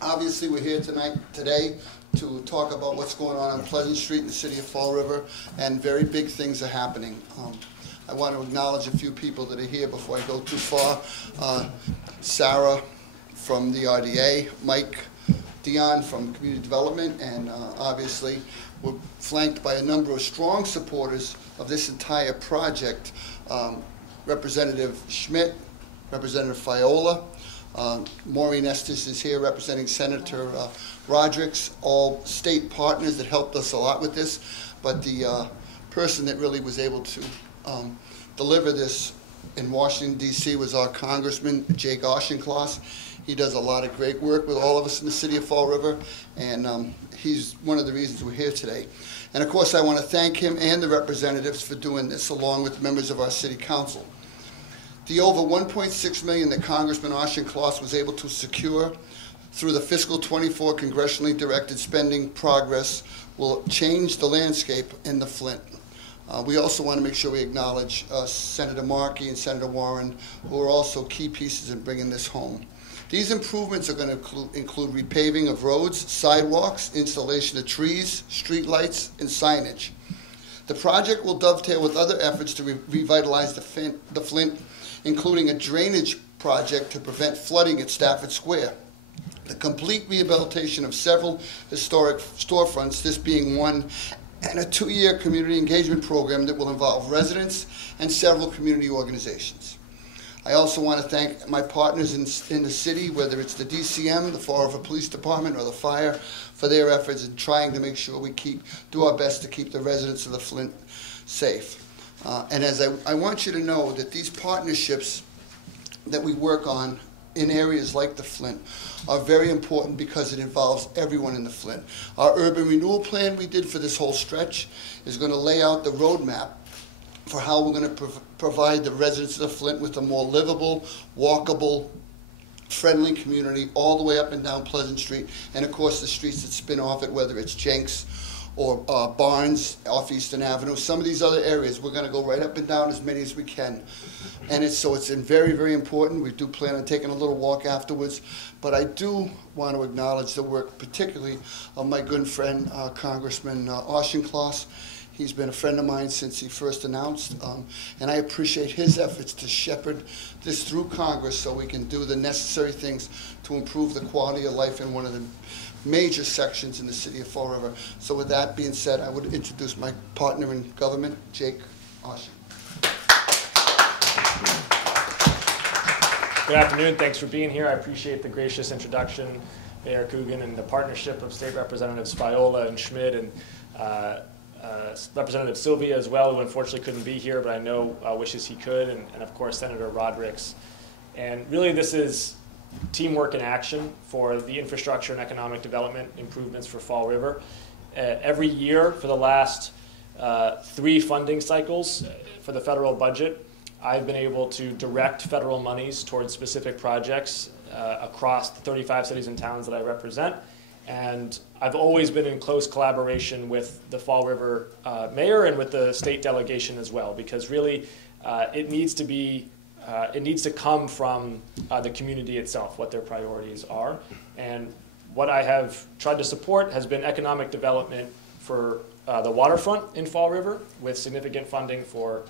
Obviously, we're here today to talk about what's going on Pleasant Street in the city of Fall River, and very big things are happening. I want to acknowledge a few people that are here before I go too far. Sarah from the RDA, Mike Dion from Community Development, and obviously we're flanked by a number of strong supporters of this entire project. Representative Schmidt, Representative Fiola, Maureen Estes is here representing Senator Rodrigues, all state partners that helped us a lot with this, but the person that really was able to deliver this in Washington, D.C. was our Congressman, Jake Auchincloss. He does a lot of great work with all of us in the city of Fall River, and he's one of the reasons we're here today. And of course, I want to thank him and the representatives for doing this, along with members of our city council. The over $1.6 million that Congressman Auchincloss was able to secure through the fiscal 24 congressionally directed spending progress will change the landscape in the Flint. We also want to make sure we acknowledge Senator Markey and Senator Warren, who are also key pieces in bringing this home. These improvements are going to include repaving of roads, sidewalks, installation of trees, street lights, and signage. The project will dovetail with other efforts to revitalize the Flint, including a drainage project to prevent flooding at Stafford Square, the complete rehabilitation of several historic storefronts, this being one, and a 2-year community engagement program that will involve residents and several community organizations. I also want to thank my partners in the city, whether it's the DCM, the Fall River Police Department, or the fire, for their efforts in trying to make sure we do our best to keep the residents of the Flint safe. And as I want you to know that these partnerships that we work on in areas like the Flint are very important because it involves everyone in the Flint. Our urban renewal plan we did for this whole stretch is going to lay out the roadmap for how we're going to provide the residents of the Flint with a more livable, walkable, friendly community all the way up and down Pleasant Street, and of course the streets that spin off it, whether it's Jenks or Barnes off Eastern Avenue. Some of these other areas, we're going to go right up and down as many as we can. And it's very, very important. We do plan on taking a little walk afterwards. But I do want to acknowledge the work, particularly of my good friend, Congressman Auchincloss. He's been a friend of mine since he first announced, and I appreciate his efforts to shepherd this through Congress so we can do the necessary things to improve the quality of life in one of the major sections in the city of Fall River. So with that being said, I would introduce my partner in government, Jake Auchincloss. Good afternoon. Thanks for being here. I appreciate the gracious introduction, Mayor Coogan, and the partnership of State Representatives Fiola and Schmidt and Representative Sylvia as well, who unfortunately couldn't be here, but I know wishes he could, and of course Senator Rodrigues. And really this is teamwork in action for the infrastructure and economic development improvements for Fall River. Every year for the last 3 funding cycles for the federal budget, I've been able to direct federal monies towards specific projects across the 35 cities and towns that I represent. And I've always been in close collaboration with the Fall River mayor and with the state delegation as well, because really it needs to come from the community itself, what their priorities are. And what I have tried to support has been economic development for the waterfront in Fall River, with significant funding for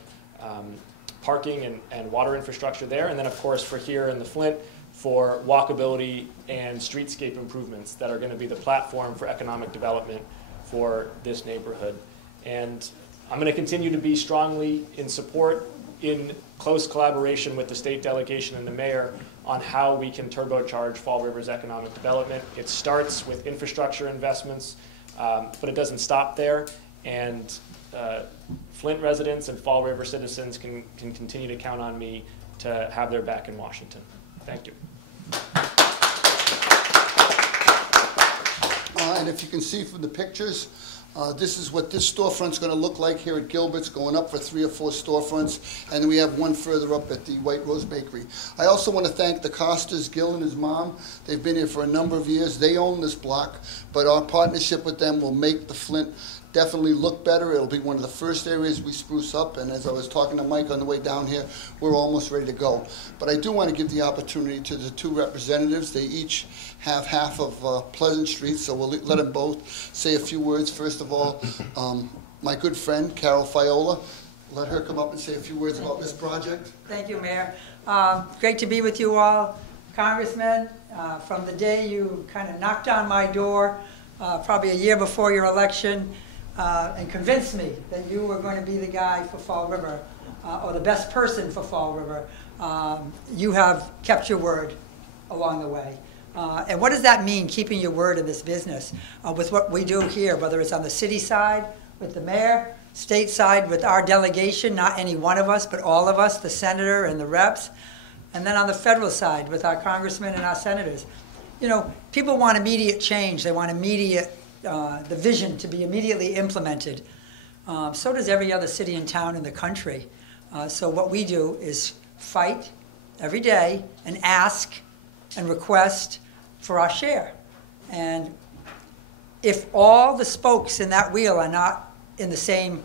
parking and water infrastructure there. And then of course for here in the Flint, for walkability and streetscape improvements that are going to be the platform for economic development for this neighborhood. And I'm going to continue to be strongly in support, in close collaboration with the state delegation and the mayor, on how we can turbocharge Fall River's economic development. It starts with infrastructure investments, but it doesn't stop there. And Flint residents and Fall River citizens can continue to count on me to have their back in Washington. Thank you. And if you can see from the pictures, This is what this storefront's going to look like here at Gilbert's, going up for 3 or 4 storefronts, and then we have one further up at the White Rose Bakery. I also want to thank the Costas, Gil and his mom. They've been here for a number of years. They own this block, but our partnership with them will make the Flint definitely look better. It'll be one of the first areas we spruce up, and as I was talking to Mike on the way down here, we're almost ready to go. But I do want to give the opportunity to the 2 representatives. They each have half of Pleasant Street, so we'll let them both say a few words. First of all, my good friend, Carol Fiola. Let her come up and say a few words about this project. Thank you, Mayor. Great to be with you all. Congressman, from the day you kind of knocked on my door, probably a year before your election, and convinced me that you were going to be the guy for Fall River, or the best person for Fall River. You have kept your word along the way. And what does that mean, keeping your word in this business? With what we do here, whether it's on the city side, with the mayor, state side, with our delegation, not any one of us, but all of us, the senator and the reps, and then on the federal side, with our congressmen and our senators. You know, people want immediate change. They want immediate, the vision to be immediately implemented. So does every other city and town in the country. So what we do is fight every day and ask and request for our share. And if all the spokes in that wheel are not in the same,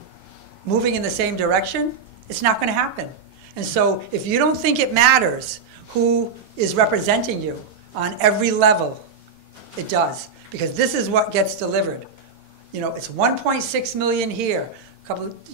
moving in the same direction, it's not going to happen. And so if you don't think it matters who is representing you on every level, it does. Because this is what gets delivered. You know, it's 1.6 million here.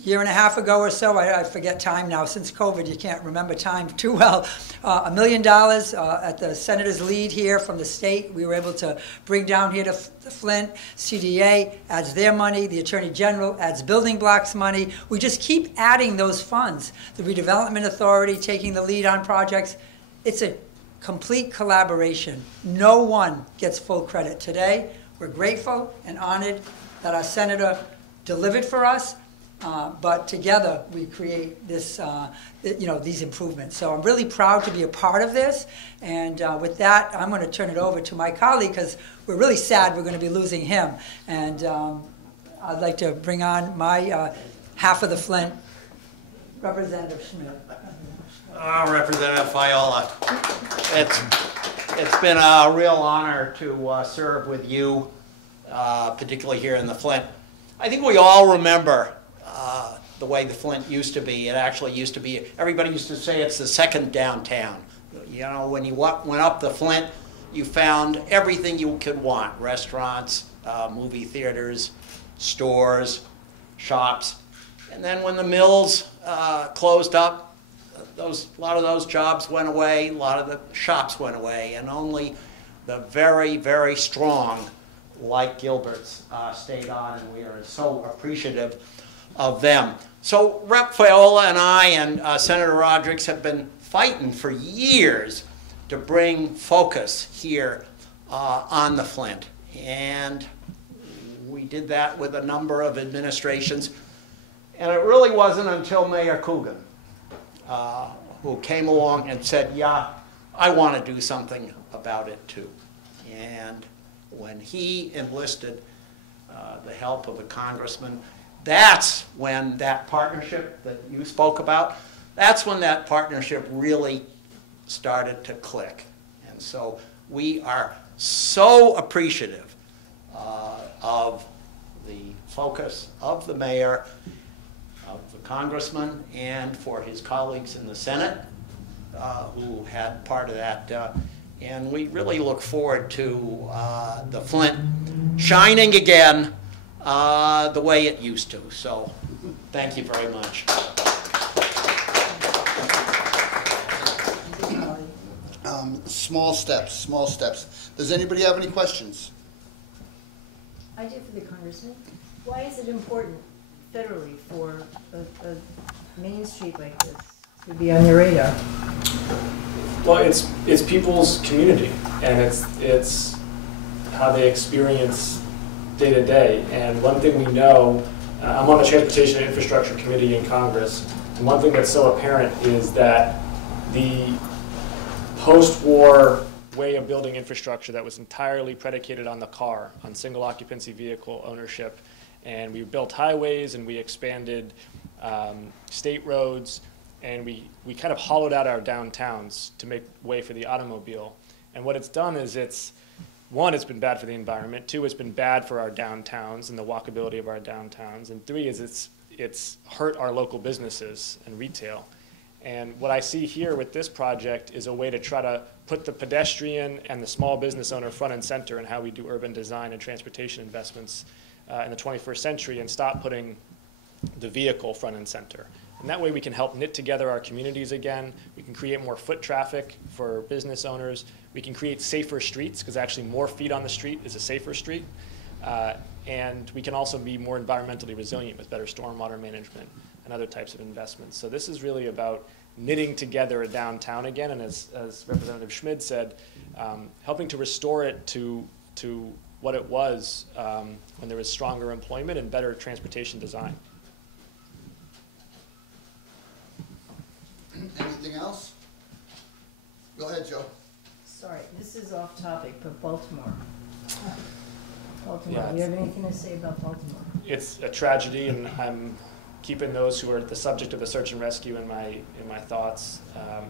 Year and a half ago or so, I forget time now, since COVID, you can't remember time too well. $1 million at the senator's lead here from the state, we were able to bring down here to Flint. CDA adds their money, the Attorney General adds building blocks money. We just keep adding those funds. The Redevelopment Authority taking the lead on projects. It's a complete collaboration. No one gets full credit. Today, we're grateful and honored that our senator delivered for us. But together we create this, these improvements. So I'm really proud to be a part of this. And with that, I'm going to turn it over to my colleague because we're really sad we're going to be losing him. And I'd like to bring on my half of the Flint, Representative Schmidt. Representative Fiola, it's been a real honor to serve with you, particularly here in the Flint. I think we all remember the way the Flint used to be. It actually used to be, everybody used to say it's the second downtown. You know, when you went up the Flint, you found everything you could want. Restaurants, movie theaters, stores, shops. And then when the mills closed up, a lot of those jobs went away, a lot of the shops went away, and only the very, very strong, like Gilbert's, stayed on, and we are so appreciative of them. So Rep. Fiola and I and Senator Rodrigues have been fighting for years to bring focus here on the Flint. And we did that with a number of administrations. And it really wasn't until Mayor Coogan who came along and said, yeah, I want to do something about it too. And when he enlisted the help of a congressman, that's when that partnership that you spoke about, that's when that partnership really started to click. And so we are so appreciative of the focus of the mayor, of the congressman, and for his colleagues in the Senate who had part of that. And we really look forward to the Flint shining again the way it used to. So thank you very much. Small steps, small steps. Does anybody have any questions? I do for the congressman. Why is it important federally for a main street like this to be on your radar? Well, it's people's community, and it's how they experience day to day. And one thing we know, I'm on the Transportation and Infrastructure Committee in Congress, and one thing that's so apparent is that the post-war way of building infrastructure that was entirely predicated on the car, on single occupancy vehicle ownership, And we built highways, and we expanded state roads, and we kind of hollowed out our downtowns to make way for the automobile. And what it's done is one, it's been bad for the environment. Two, it's been bad for our downtowns and the walkability of our downtowns. And three is it's hurt our local businesses and retail. And what I see here with this project is a way to try to put the pedestrian and the small business owner front and center in how we do urban design and transportation investments in the 21st century, and stop putting the vehicle front and center. And that way we can help knit together our communities again. We can create more foot traffic for business owners. We can create safer streets, because actually more feet on the street is a safer street. And we can also be more environmentally resilient with better stormwater management and other types of investments. So this is really about knitting together a downtown again, and as Representative Schmid said, helping to restore it to what it was when there was stronger employment and better transportation design. Anything else? Go ahead, Joe. Sorry, this is off topic, but Baltimore. Yeah, do you have anything to say about Baltimore? It's a tragedy, and I'm keeping those who are the subject of the search and rescue in my thoughts,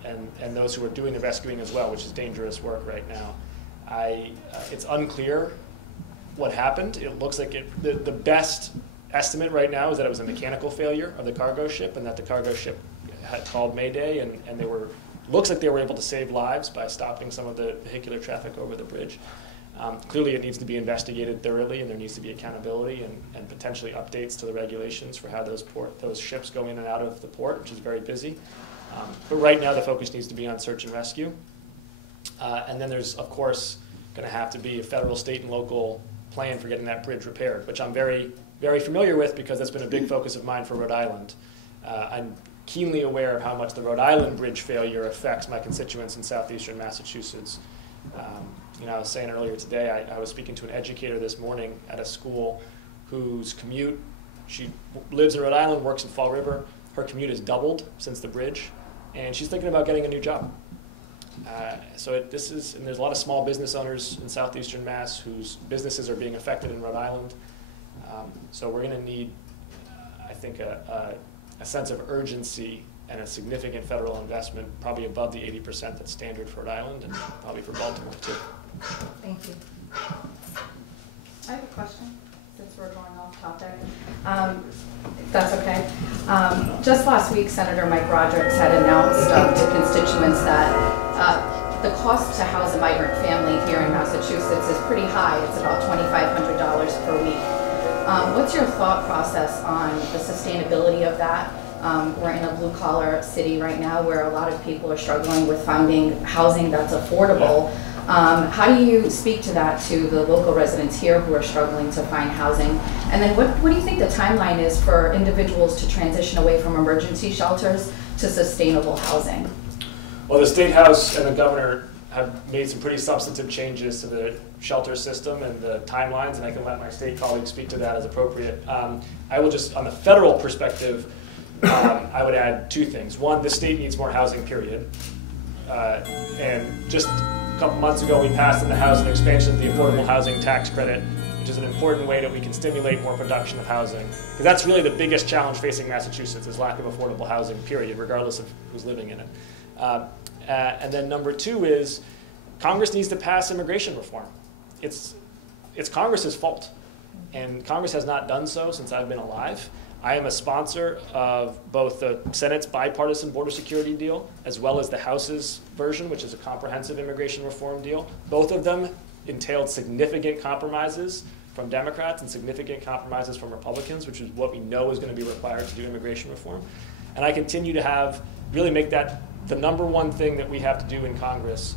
and those who are doing the rescuing as well, which is dangerous work right now. It's unclear what happened. It looks like the best estimate right now is that it was a mechanical failure of the cargo ship, and that the cargo ship had called Mayday, and looks like they were able to save lives by stopping some of the vehicular traffic over the bridge. Clearly it needs to be investigated thoroughly, and there needs to be accountability and potentially updates to the regulations for how those ships go in and out of the port, which is very busy. But right now the focus needs to be on search and rescue. And then there's, of course, going to have to be a federal, state, and local plan for getting that bridge repaired, which I'm very, very familiar with, because that's been a big focus of mine for Rhode Island. I'm keenly aware of how much the Rhode Island bridge failure affects my constituents in southeastern Massachusetts. I was saying earlier today, I was speaking to an educator this morning at a school whose commute, she lives in Rhode Island, works in Fall River. Her commute has doubled since the bridge, and she's thinking about getting a new job. And there's a lot of small business owners in southeastern Mass whose businesses are being affected in Rhode Island. So we're going to need, I think, a sense of urgency and a significant federal investment, probably above the 80% that's standard for Rhode Island, and probably for Baltimore too. Thank you. I have a question, since we're going off topic. If that's okay. Just last week, Senator Mike Rogers had announced to constituents that the cost to house a migrant family here in Massachusetts is pretty high. It's about $2,500 per week. What's your thought process on the sustainability of that? We're in a blue-collar city right now where a lot of people are struggling with finding housing that's affordable. How do you speak to that to the local residents here who are struggling to find housing? And then what do you think the timeline is for individuals to transition away from emergency shelters to sustainable housing? Well, the State House and the governor have made some pretty substantive changes to the shelter system and the timelines, and I can let my state colleagues speak to that as appropriate. I will just, on the federal perspective, I would add two things. One, the state needs more housing, period. And just a couple months ago, we passed in the House an expansion of the affordable housing tax credit, which is an important way that we can stimulate more production of housing. Because that's really the biggest challenge facing Massachusetts, is lack of affordable housing, period, regardless of who's living in it. And then number two is Congress needs to pass immigration reform. It's Congress's fault, and Congress has not done so since I've been alive. I am a sponsor of both the Senate's bipartisan border security deal as well as the House's version, which is a comprehensive immigration reform deal. Both of them entailed significant compromises from Democrats and significant compromises from Republicans, which is what we know is going to be required to do immigration reform. And I continue to really make that the number one thing that we have to do in Congress,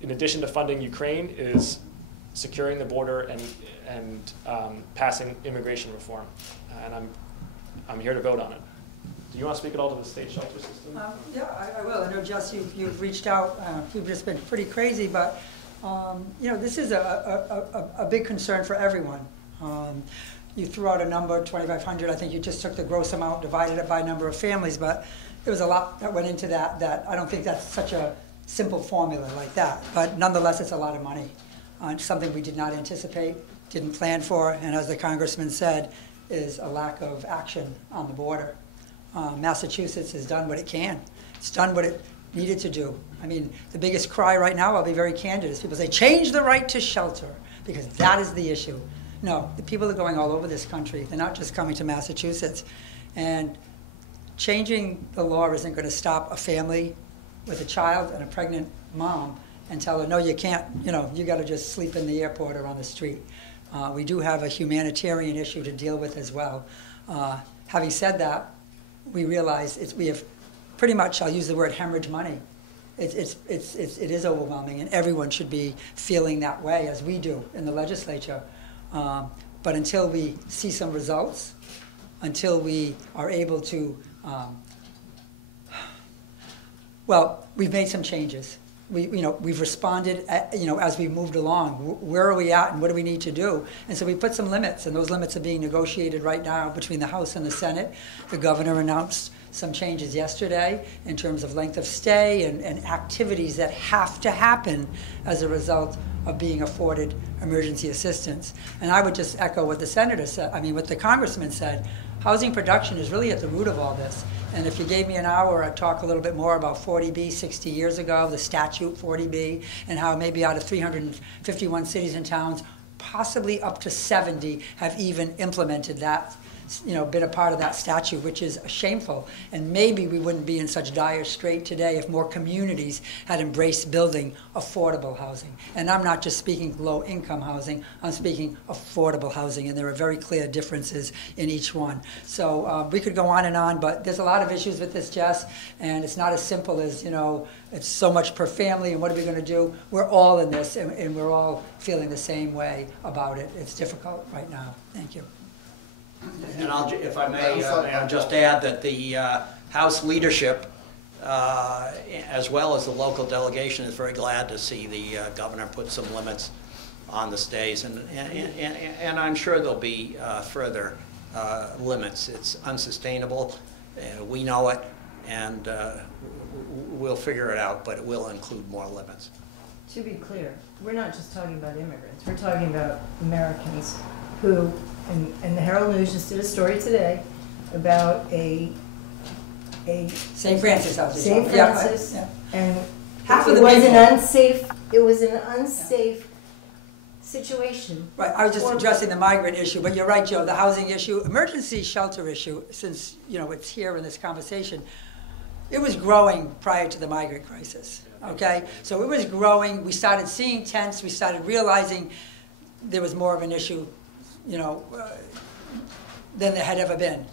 in addition to funding Ukraine, is securing the border and passing immigration reform. And I'm here to vote on it. Do you want to speak at all to the state shelter system? Yeah, I will. I know, Jess, you've reached out. You've just been pretty crazy, but this is a big concern for everyone. You threw out a number, 2,500. I think you just took the gross amount, divided it by number of families, but there was a lot that went into that I don't think that's such a simple formula like that. But nonetheless, it's a lot of money. Something we did not anticipate didn't plan for, and as the congressman said, is a lack of action on the border. Massachusetts has done what it can. It's done what it needed to do. I mean, the biggest cry right now, I'll be very candid, is people say, change the right to shelter, because that is the issue. No, the people are going all over this country. They're not just coming to Massachusetts. And changing the law isn't going to stop a family with a child and a pregnant mom and tell her, no, you can't, you got to just sleep in the airport or on the street. We do have a humanitarian issue to deal with as well. Having said that, we realize we have pretty much, I'll use the word hemorrhage money. It is overwhelming, and everyone should be feeling that way, as we do in the legislature. But until we see some results, until we are able to, well, we've made some changes. We've responded, as we moved along. Where are we at, and what do we need to do? And so we put some limits, and those limits are being negotiated right now between the House and the Senate. The governor announced some changes yesterday in terms of length of stay and activities that have to happen as a result of being afforded emergency assistance. And I would just echo what the senator said, what the congressman said. Housing production is really at the root of all this. And if you gave me an hour, I'd talk a little bit more about 40B 60 years ago, the statute 40B, and how maybe out of 351 cities and towns, possibly up to 70 have even implemented that, been a part of that statute, which is shameful. And maybe we wouldn't be in such dire strait today if more communities had embraced building affordable housing. And I'm not just speaking low-income housing, I'm speaking affordable housing, and there are very clear differences in each one. So we could go on, but there's a lot of issues with this, Jess, and it's not as simple as, it's so much per family, and what are we going to do? We're all in this, and we're all feeling the same way about it. It's difficult right now. Thank you. And if I may, I'll just add that the House leadership, as well as the local delegation, is very glad to see the governor put some limits on the stays, and I'm sure there'll be further limits. It's unsustainable. We know it, and we'll figure it out, but it will include more limits. To be clear, we're not just talking about immigrants. We're talking about Americans who, and the Herald News just did a story today about a St. Francis house. St. Francis, and half of it the was people. an unsafe. It was an unsafe situation. Right. I was just addressing the migrant issue, but you're right, Joe. The housing issue, emergency shelter issue. Since it's here in this conversation, it was growing prior to the migrant crisis. Okay, so it was growing. We started seeing tents. We started realizing there was more of an issue, than there had ever been.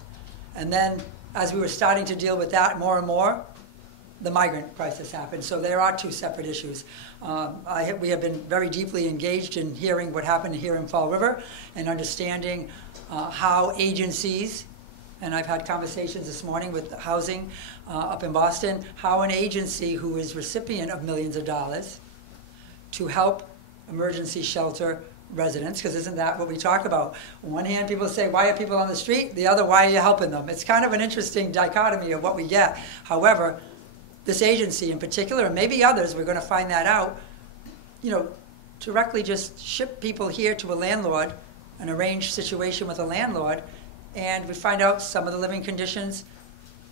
And then, as we were starting to deal with that more and more, the migrant crisis happened. So there are two separate issues. We have been very deeply engaged in hearing what happened here in Fall River and understanding how agencies, and I've had conversations this morning with housing up in Boston, how an agency who is recipient of millions of dollars to help emergency shelter residents, because isn't that what we talk about? On one hand, people say, why are people on the street? The other, why are you helping them? It's kind of an interesting dichotomy of what we get. However, this agency in particular, and maybe others, we're going to find that out, directly just ship people here to a landlord, an arranged situation with a landlord, and we find out some of the living conditions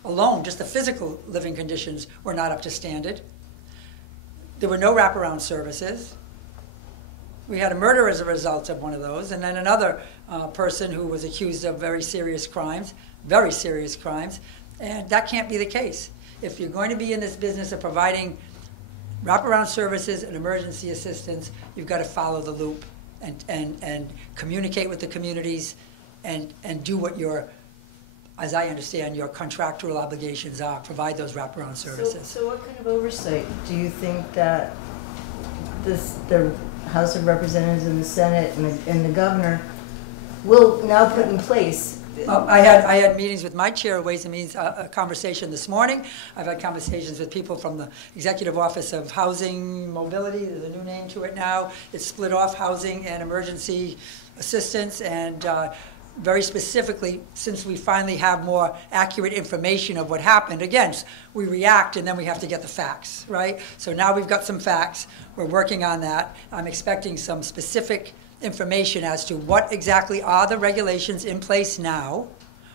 alone, just the physical living conditions, were not up to standard. There were no wraparound services. We had a murder as a result of one of those, and then another person who was accused of very serious crimes, and that can't be the case. If you're going to be in this business of providing wraparound services and emergency assistance, you've got to follow the loop and communicate with the communities and do what your, as I understand, your contractual obligations are, provide those wraparound services. So what kind of oversight do you think that the House of Representatives and the Senate and the governor will now put in place? I had meetings with my chair of Ways and Means, a conversation this morning. I've had conversations with people from the Executive Office of Housing Mobility. There's a new name to it now. It's split off housing and emergency assistance, and very specifically, since we finally have more accurate information of what happened, again, we react and then we have to get the facts, right? So now we've got some facts. We're working on that. I'm expecting some specific information as to what exactly are the regulations in place now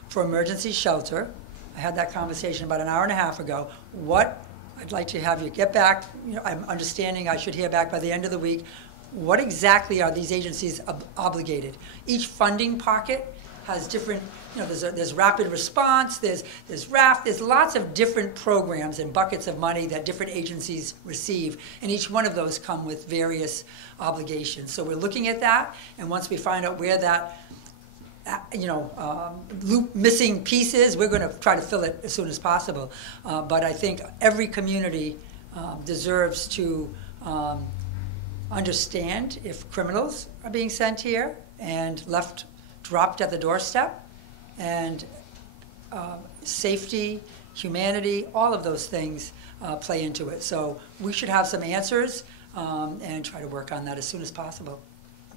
for emergency shelter. I had that conversation about an hour and a half ago. What I'd like to have you get back, I'm understanding I should hear back by the end of the week. What exactly are these agencies obligated? Each funding pocket has different, there's rapid response, there's RAF, there's lots of different programs and buckets of money that different agencies receive, and each one of those come with various obligations. So we're looking at that, and once we find out where that missing pieces, we're going to try to fill it as soon as possible. But I think every community deserves to understand if criminals are being sent here and dropped at the doorstep, and safety, humanity, all of those things play into it. So we should have some answers and try to work on that as soon as possible. I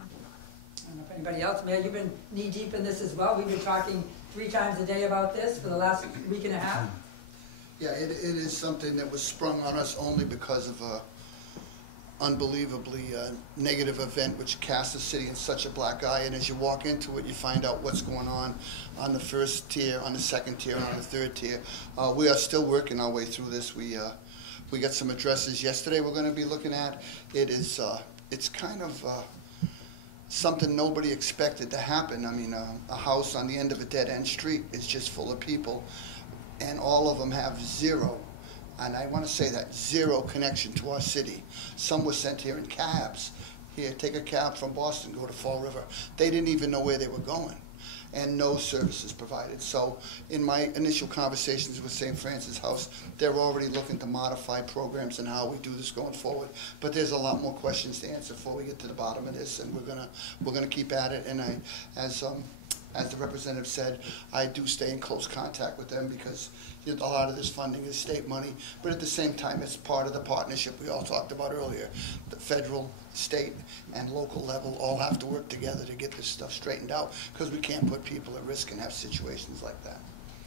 don't know if anybody else, Mayor, you've been knee-deep in this as well. We've been talking 3 times a day about this for the last week and a half. Yeah, it is something that was sprung on us only because of a unbelievably negative event which cast the city in such a black eye. And as you walk into it, you find out what's going on the first tier, on the second tier, and on the third tier. We are still working our way through this. We got some addresses yesterday we're going to be looking at. It's kind of something nobody expected to happen. I mean, a house on the end of a dead-end street is just full of people, and all of them have zero, and I want to say that, zero connection to our city. Some were sent here in cabs. Here, take a cab from Boston, go to Fall River. They didn't even know where they were going, and no services provided. So in my initial conversations with St. Francis House, they're already looking to modify programs and how we do this going forward. But there's a lot more questions to answer before we get to the bottom of this, and we're gonna keep at it. And as the representative said, I do stay in close contact with them because a lot of this funding is state money, but at the same time, it's part of the partnership we all talked about earlier. The federal, state, and local level all have to work together to get this stuff straightened out, because we can't put people at risk and have situations like that.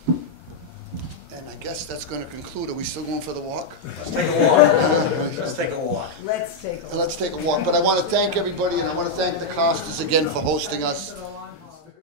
And I guess that's going to conclude. Are we still going for the walk? Let's take a walk. Let's take a walk. Let's take a walk. Let's take a walk. But I want to thank everybody, and I want to thank the Costas again for hosting us.